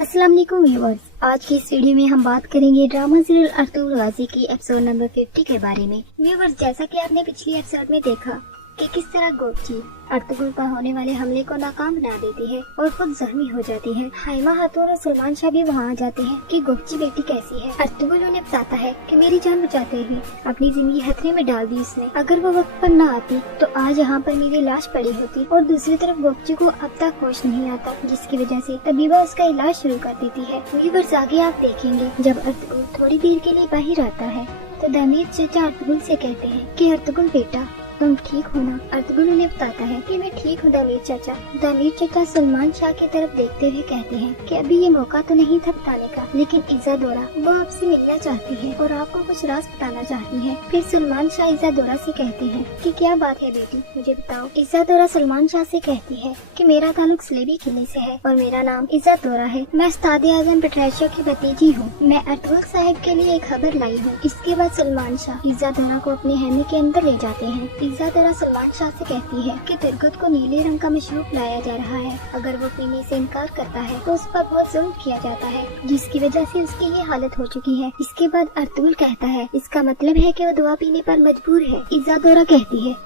अस्सलाम वालेकुम व्यूअर्स, आज की इस वीडियो में हम बात करेंगे ड्रामा सीरियल अर्तुगरुल गाजी की एपिसोड नंबर 50 के बारे में। व्यूअर्स, जैसा कि आपने पिछली एपिसोड में देखा कि किस तरह गोपची अर्तुगरुल पर होने वाले हमले को नाकाम बना देती है और खुद जख्मी हो जाती है। हाइमा खातून और सलमान शाह भी वहाँ आ जाते हैं कि गोपची बेटी कैसी है। अर्तुगरुल उन्हें बताता है कि मेरी जान बचाते हुए अपनी जिंदगी खतरे में डाल दी उसने। अगर वो वक्त पर न आती तो आज यहाँ पर मेरी लाश पड़ी होती। और दूसरी तरफ गोपची को अब तक होश नहीं आता, जिसकी वजह से तबीबा उसका इलाज शुरू कर देती है। व्यूअर्स, आगे आप देखेंगे जब अर्तुगरुल थोड़ी देर के लिए बाहर आता है तो दामिर चाचा अर्तुगरुल से कहते हैं कि अर्तुगरुल बेटा तुम ठीक हो ना। अर्तुगरुल उन्हें बताता है कि मैं ठीक हूँ दामिर चाचा। दामिर चाचा सलमान शाह की तरफ देखते हुए कहते हैं कि अभी ये मौका तो नहीं था बताने का, लेकिन इज़्ज़ादोरा वो आपसे मिलना चाहती है और आपको कुछ राज बताना चाहती है। फिर सलमान शाह इज़्ज़ादोरा से कहते हैं कि क्या बात है बेटी, मुझे बताओ। इज़्ज़ादोरा सलमान शाह से कहती है कि मेरा ताल्लुक स्लेबी किले से है और मेरा नाम इज़्ज़ादोरा है। मैं उस्ताद आज़म पेट्राशा की भतीजी हूँ। मैं अर्तुगरुल साहब के लिए एक खबर लाई हूँ। इसके बाद सलमान शाह इज़्ज़ादोरा को अपने खेमे के अंदर ले जाते हैं। इज़्ज़ादोरा सलमान शाह से कहती है कि तुर्गत को नीले रंग का मशरूब लाया जा रहा है। अगर वो पीने से इनकार करता है तो उस पर बहुत जुल्म किया जाता है, जिसकी वजह से उसकी ये हालत हो चुकी है। इसके बाद अर्तुगरुल कहता है इसका मतलब है कि वो दवा पीने पर मजबूर है। इज़्ज़ादोरा कहती है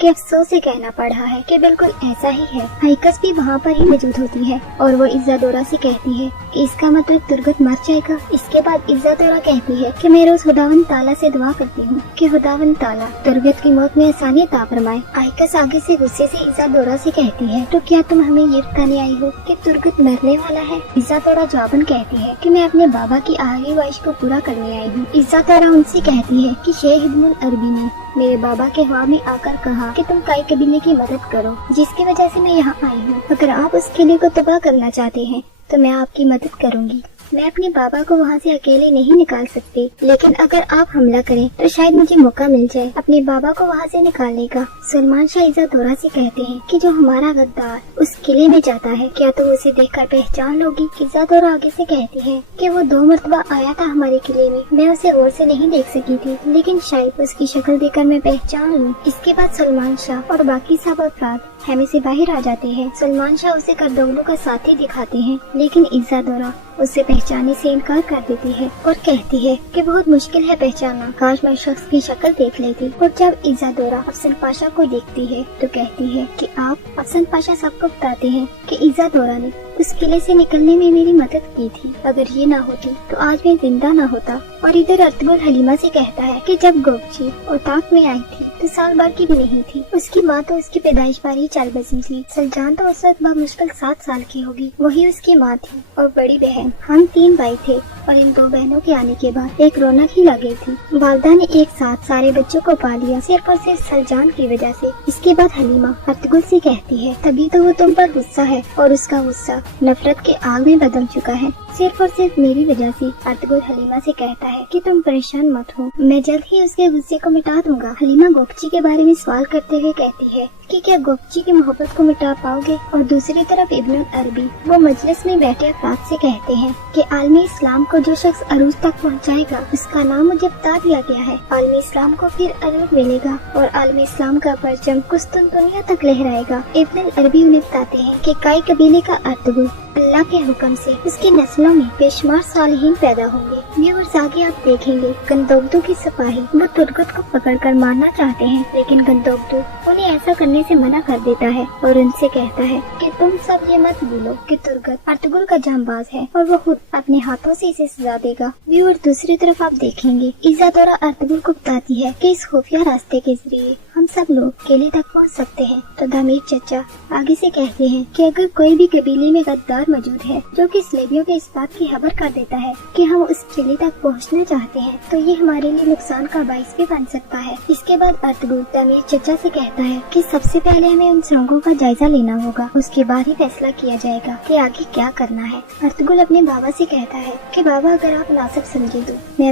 कि अफसोस से कहना पड़ रहा है कि बिल्कुल ऐसा ही है। हाइकस भी वहाँ पर ही मौजूद होती है और वो इज़्ज़ादोरा से कहती है कि इसका मतलब तुर्गत मर जाएगा। इसके बाद इज़्ज़ादोरा कहती है कि मैं रोज खुदावंद ताला से दुआ करती हूँ कि खुदावंद ताला तुर्गत की मौत में आसानी अता फरमाए। हाइकस आगे से गुस्से से इज़्ज़ादोरा से कहती है तो क्या तुम हमें ये बताने आई हो कि तुर्गत मरने वाला है। इज़्ज़ादोरा जवाबन कहती है कि मैं अपने बाबा की आखिरी ख्वाहिश को पूरा करने आई हूँ। इज़्ज़ादोरा उनसे कहती है कि शेख हिब्नुल अरबी ने मेरे बाबा के ख्वाब में आकर कहा कि तुम काई कबीले की मदद करो, जिसकी वजह से मैं यहाँ आई हूँ। अगर आप उस किले को तबाह करना चाहते हैं तो मैं आपकी मदद करूँगी। मैं अपने बाबा को वहाँ से अकेले नहीं निकाल सकती, लेकिन अगर आप हमला करें तो शायद मुझे मौका मिल जाए अपने बाबा को वहाँ से निकालने का। सलमान शाह इज़्ज़ादोरा से कहते हैं कि जो हमारा गद्दार उस किले में जाता है, क्या तुम उसे देखकर पहचान लोगी। इज़्ज़ादोरा आगे से कहती है कि वो 2 मरतबा आया था हमारे किले में। मैं उसे गौर से नहीं देख सकी थी, लेकिन शायद उसकी शक्ल देखकर मैं पहचान लूँ। इसके बाद सलमान शाह और बाकी सब अफराद खेमे से बाहर आ जाते हैं। सलमान शाह उसे करदौलू का साथी दिखाते हैं, लेकिन इज़्ज़ादोरा उसे पहचानने से इनकार कर देती है और कहती है कि बहुत मुश्किल है पहचानना, काश मैं शख्स की शक्ल देख लेती। और जब इज़्ज़ादोरा अफसन पाशा को देखती है तो कहती है कि आप। अफसन पाशा सबको बताते हैं कि इज़्ज़ादोरा ने उस किले से निकलने में मेरी मदद की थी। अगर ये ना होती तो आज मैं जिंदा ना होता। और इधर अर्तुगरुल हलीमा से कहता है कि जब गोपची ओताक में आई थी तो साल भर की भी नहीं थी। उसकी माँ तो उसकी पैदाइश पर ही चल बसी थी। सलजान तो उस वक्त मुश्किल 7 साल की होगी, वही उसकी माँ थी और बड़ी बहन। हम 3 भाई थे और इन 2 बहनों के आने के बाद एक रौनक ही लगी थी। वालदा ने एक साथ सारे बच्चों को पाल लिया, सिर्फ और सिर्फ सलजान की वजह से। इसके बाद हलीमा अर्तुगरुल से कहती है तभी तो वो तुम पर गुस्सा है और उसका गुस्सा नफरत के आग में बदल चुका है, सिर्फ और सिर्फ मेरी वजह से। अर्तुगरुल हलीमा से कहता है कि तुम परेशान मत हो, मैं जल्द ही उसके गुस्से को मिटा दूंगा। हलीमा गोपची के बारे में सवाल करते हुए कहती है कि क्या गोपची की मोहब्बत को मिटा पाओगे। और दूसरी तरफ इब्नुल अरबी वो मजलिस में बैठे अफराद से कहते हैं कि आलमी इस्लाम को जो शख्स अरूज तक पहुंचाएगा उसका नाम मुझे बता दिया गया है। आलमी इस्लाम को फिर अरूज मिलेगा और आलमी इस्लाम का परचम कुस्तुनतुनिया तक लहराएगा। इब्नुल अरबी उन्हें बताते हैं कि काई कबीले का अर्तुगरुल अल्लाह के हुक्म से उसकी नस्लों में बेशुमार सालिहीन पैदा होंगे। व्यूअर्स, आगे आप देखेंगे गंदोगदू की सिपाही वो तुर्गत को पकड़कर मारना चाहते हैं, लेकिन गंदोगदू उन्हें ऐसा करने से मना कर देता है और उनसे कहता है कि तुम सब ये मत भूलो कि तुर्गत अर्तुगरुल का जांबाज है और वो खुद अपने हाथों से इसे सजा देगा। व्यूअर्स, दूसरी तरफ आप देखेंगे इज़्ज़ादोरा अर्तुगरुल को बताती है कि इस खुफिया रास्ते के जरिए हम सब लोग किले तक पहुंच सकते हैं। तो दामिर चचा आगे से कहते हैं कि अगर कोई भी कबीले में गद्दार मौजूद है जो कि स्लेबियों के इस बात की खबर कर देता है कि हम उस किले तक पहुंचना चाहते हैं, तो ये हमारे लिए नुकसान का बाइस भी बन सकता है। इसके बाद अर्तुगरुल दामिर चचा से कहता है कि सबसे पहले हमें उन सुरंगों का जायजा लेना होगा, उसके बाद ही फैसला किया जाएगा कि आगे क्या करना है। अर्तुगरुल अपने बाबा से कहता है कि बाबा अगर आप नासक समझे तो मैं